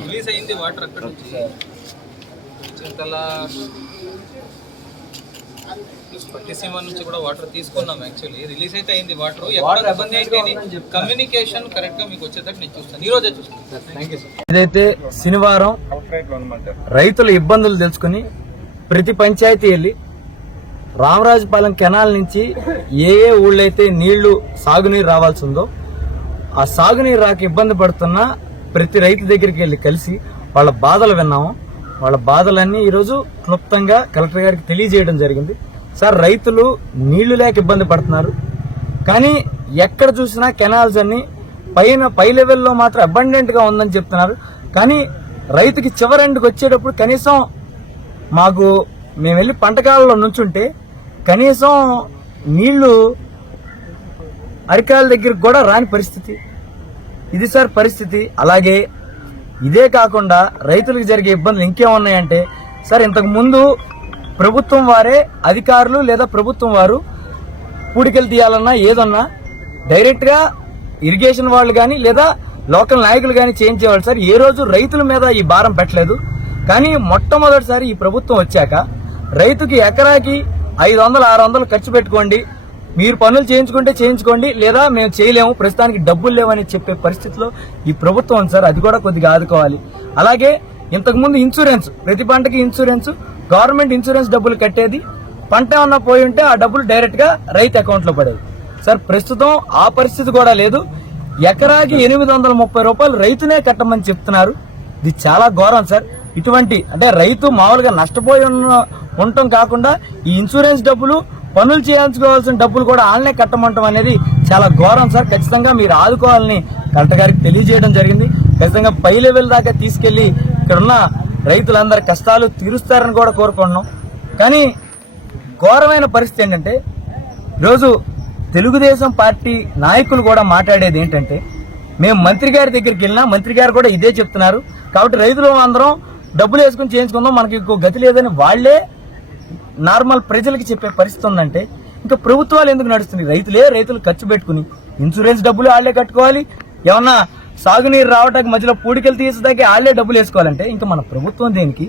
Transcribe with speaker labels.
Speaker 1: Release అయింది water అక్కడ నుంచి. చింతల పట్టిసీమ నుంచి కూడా వాటర్ తీసుకున్నాం యాక్చువల్లీ రిలీజ్ అయితే అయింది వాటర్ ఎక్కడ ఇబ్బంది ఏంటి కమ్యూనికేషన్ కరెక్ట్గా మీకు వచ్చేటట్టు నేను చూస్తాను. ఈ రోజే చూస్తాను.
Speaker 2: ఇదైతే శనివారం రైతుల ఇబ్బందులు తెలుసుకుని ప్రతి పంచాయతీ వెళ్ళి రామరాజపాలెం కెనాల్ నుంచి ఏ ఏ ఊళ్ళైతే నీళ్ళు సాగునీరు రావాల్సి ఉందో ఆ సాగునీరు రాక ఇబ్బంది పడుతున్న ప్రతి రైతు దగ్గరికి వెళ్ళి కలిసి వాళ్ళ బాధలు విన్నాము. వాళ్ళ బాధలన్నీ ఈరోజు క్లుప్తంగా కలెక్టర్ గారికి తెలియజేయడం జరిగింది. సార్ రైతులు నీళ్ళు లేక ఇబ్బంది పడుతున్నారు. కానీ ఎక్కడ చూసినా కెనాల్స్ అన్ని పైన పై లెవెల్లో మాత్రం అబండెంట్గా ఉందని చెప్తున్నారు. కానీ రైతుకి చివరెండుకి వచ్చేటప్పుడు కనీసం మాకు మేము వెళ్ళి పంటకాలలో నుంచుంటే కనీసం నీళ్ళు అరికాల దగ్గరికి కూడా రాని పరిస్థితి. ఇది సార్ పరిస్థితి. అలాగే ఇదే కాకుండా రైతులకు జరిగే ఇబ్బందులు ఇంకేమున్నాయంటే సార్ ఇంతకు ముందు ప్రభుత్వం వారే అధికారులు లేదా ప్రభుత్వం వారు పూడికలు తీయాలన్నా ఏదన్నా డైరెక్ట్గా ఇరిగేషన్ వాళ్ళు కానీ లేదా లోకల్ నాయకులు కానీ చేయించేవాళ్ళు సార్. ఏ రోజు రైతుల మీద ఈ భారం పెట్టలేదు. కానీ మొట్టమొదటిసారి ఈ ప్రభుత్వం వచ్చాక రైతుకి ఎకరాకి ఐదు వందలు ఆరు వందలు ఖర్చు పెట్టుకోండి. మీరు పనులు చేయించుకుంటే చేయించుకోండి లేదా మేము చేయలేము ప్రస్తుతానికి డబ్బులు లేవని చెప్పే పరిస్థితిలో ఈ ప్రభుత్వం ఉంది సార్ అది కూడా కొద్దిగా ఆదుకోవాలి. అలాగే ఇంతకుముందు ఇన్సూరెన్స్ ప్రతి పంటకి ఇన్సూరెన్స్ గవర్నమెంట్ ఇన్సూరెన్స్ డబ్బులు కట్టేది పంట ఏమన్నా పోయి ఉంటే ఆ డబ్బులు డైరెక్ట్గా రైతు అకౌంట్లో పడేది. సార్ ప్రస్తుతం ఆ పరిస్థితి కూడా లేదు. ఎకరాకి ఎనిమిది వందల ముప్పై రూపాయలు రైతునే కట్టమని చెప్తున్నారు. ఇది చాలా ఘోరం సార్. ఇటువంటి అంటే రైతు మామూలుగా నష్టపోయి ఉన్న ఉండటం కాకుండా ఈ ఇన్సూరెన్స్ డబ్బులు పనులు చేయించుకోవాల్సిన డబ్బులు కూడా వాళ్ళనే కట్టమంటం అనేది చాలా ఘోరం సార్. ఖచ్చితంగా మీరు ఆదుకోవాలని కలెక్టర్ గారికి తెలియజేయడం జరిగింది. ఖచ్చితంగా పై లెవెల్ దాకా తీసుకెళ్ళి ఇక్కడ ఉన్న రైతులందరి కష్టాలు తీరుస్తారని కూడా కోరుకుంటున్నాం. కానీ ఘోరమైన పరిస్థితి ఏంటంటే ఈరోజు తెలుగుదేశం పార్టీ నాయకులు కూడా మాట్లాడేది ఏంటంటే మేము మంత్రి గారి దగ్గరికి వెళ్ళినా మంత్రి గారు కూడా ఇదే చెప్తున్నారు. కాబట్టి రైతులు అందరం డబ్బులు వేసుకుని చేయించుకుందాం మనకి ఎక్కువ గతి లేదని వాళ్ళే నార్మల్ ప్రజలకి చెప్పే పరిస్థితి ఉందంటే ఇంకా ప్రభుత్వాలు ఎందుకు నడుస్తున్నాయి? రైతులే రైతులు ఖర్చు పెట్టుకుని ఇన్సూరెన్స్ డబ్బులు వాళ్ళే కట్టుకోవాలి. ఏమన్నా సాగునీరు రావడానికి మధ్యలో పూడికలు తీసేదానికి వాళ్ళే డబ్బులు వేసుకోవాలంటే ఇంకా మన ప్రభుత్వం దేనికి